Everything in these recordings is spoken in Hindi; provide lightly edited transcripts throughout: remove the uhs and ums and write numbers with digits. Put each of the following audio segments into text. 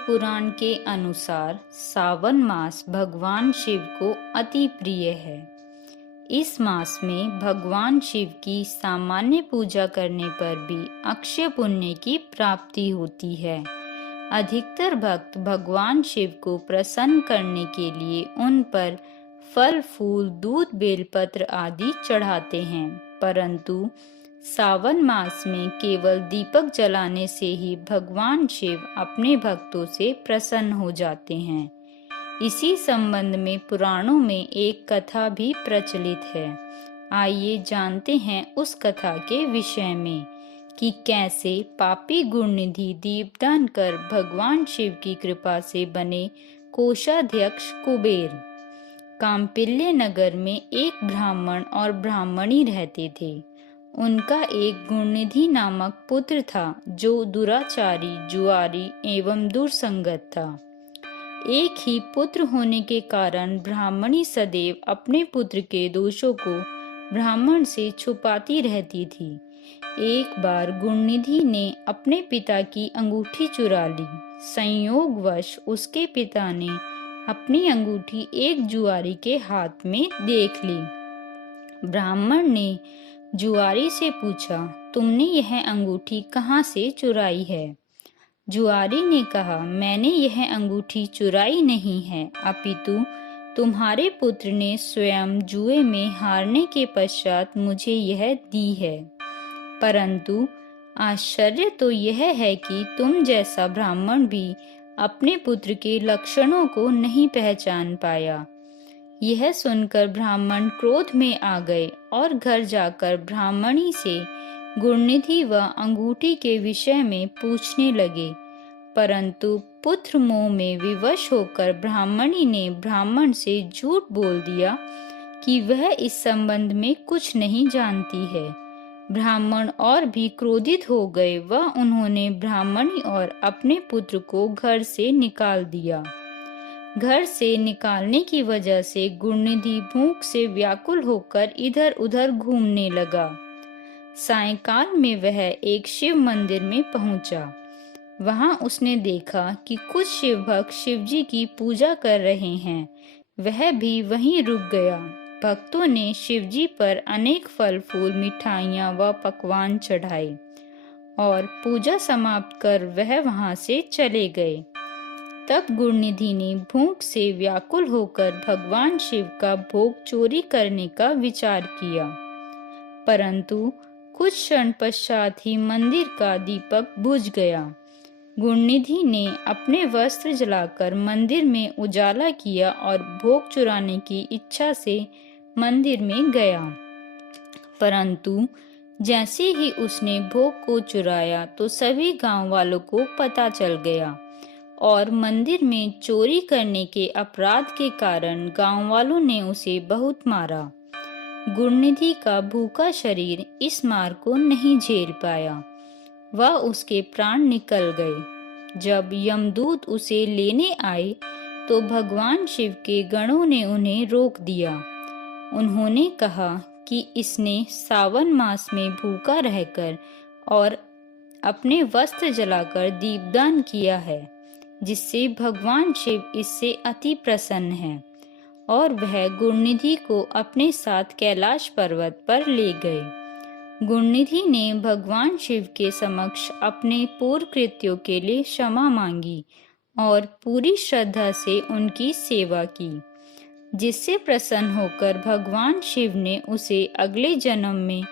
पुराण के अनुसार सावन मास भगवान शिव को अति प्रिय है। इस मास में भगवान शिव की सामान्य पूजा करने पर भी अक्षय पुण्य की प्राप्ति होती है। अधिकतर भक्त भगवान शिव को प्रसन्न करने के लिए उन पर फल फूल दूध बेलपत्र आदि चढ़ाते हैं, परंतु सावन मास में केवल दीपक जलाने से ही भगवान शिव अपने भक्तों से प्रसन्न हो जाते हैं। इसी संबंध में पुराणों में एक कथा भी प्रचलित है। आइए जानते हैं उस कथा के विषय में कि कैसे पापी गुणनिधि दीपदान कर भगवान शिव की कृपा से बने कोषाध्यक्ष कुबेर। कांपिल्य नगर में एक ब्राह्मण और ब्राह्मणी रहते थे। उनका एक गुणनिधि नामक पुत्र था जो दुराचारी, जुआरी एवं दुर्संगत था। एक ही पुत्र होने के कारण ब्राह्मणी सदैव अपने पुत्र के दोषों को ब्राह्मण से छुपाती रहती थी। एक बार गुणनिधि ने अपने पिता की अंगूठी चुरा ली। संयोगवश उसके पिता ने अपनी अंगूठी एक जुआरी के हाथ में देख ली। ब्राह्मण ने जुआरी से पूछा, तुमने यह अंगूठी कहाँ से चुराई है? जुआरी ने कहा, मैंने यह अंगूठी चुराई नहीं है, अपितु तुम्हारे पुत्र ने स्वयं जुए में हारने के पश्चात मुझे यह दी है। परंतु आश्चर्य तो यह है कि तुम जैसा ब्राह्मण भी अपने पुत्र के लक्षणों को नहीं पहचान पाया। यह सुनकर ब्राह्मण क्रोध में आ गए और घर जाकर ब्राह्मणी से गुणनिधि व अंगूठी के विषय में पूछने लगे, परंतु पुत्र मोह में विवश होकर ब्राह्मणी ने ब्राह्मण से झूठ बोल दिया कि वह इस संबंध में कुछ नहीं जानती है। ब्राह्मण और भी क्रोधित हो गए व उन्होंने ब्राह्मणी और अपने पुत्र को घर से निकाल दिया। घर से निकालने की वजह से गुणनिधि भूख से व्याकुल होकर इधर उधर घूमने लगा। सायंकाल में वह एक शिव मंदिर में पहुंचा। वहां उसने देखा कि कुछ शिव भक्त शिवजी की पूजा कर रहे हैं। वह भी वहीं रुक गया। भक्तों ने शिवजी पर अनेक फल फूल, मिठाइयाँ व पकवान चढ़ाए और पूजा समाप्त कर वह वहां से चले गए। तब गुणनिधि ने भूख से व्याकुल होकर भगवान शिव का भोग चोरी करने का विचार किया, परंतु कुछ क्षण पश्चात ही मंदिर का दीपक बुझ गया। गुणनिधि ने अपने वस्त्र जलाकर मंदिर में उजाला किया और भोग चुराने की इच्छा से मंदिर में गया, परंतु जैसे ही उसने भोग को चुराया तो सभी गांव वालों को पता चल गया और मंदिर में चोरी करने के अपराध के कारण गांव वालों ने उसे बहुत मारा। गुणनिधि का भूखा शरीर इस मार को नहीं झेल पाया, वह उसके प्राण निकल गए। जब यमदूत उसे लेने आए तो भगवान शिव के गणों ने उन्हें रोक दिया। उन्होंने कहा कि इसने सावन मास में भूखा रहकर और अपने वस्त्र जलाकर दीपदान किया है, जिससे भगवान शिव इससे अति प्रसन्न है, और वह गुणनिधि को अपने साथ कैलाश पर्वत पर ले गए। गुणनिधि ने भगवान शिव के समक्ष अपने पूर्व कृत्यों के लिए क्षमा मांगी और पूरी श्रद्धा से उनकी सेवा की, जिससे प्रसन्न होकर भगवान शिव ने उसे अगले जन्म में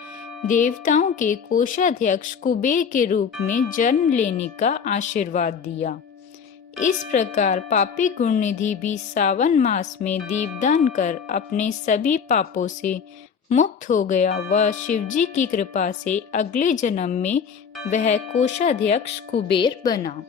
देवताओं के कोषाध्यक्ष कुबेर के रूप में जन्म लेने का आशीर्वाद दिया। इस प्रकार पापी गुणनिधि भी सावन मास में दीपदान कर अपने सभी पापों से मुक्त हो गया व शिवजी की कृपा से अगले जन्म में वह कोषाध्यक्ष कुबेर बना।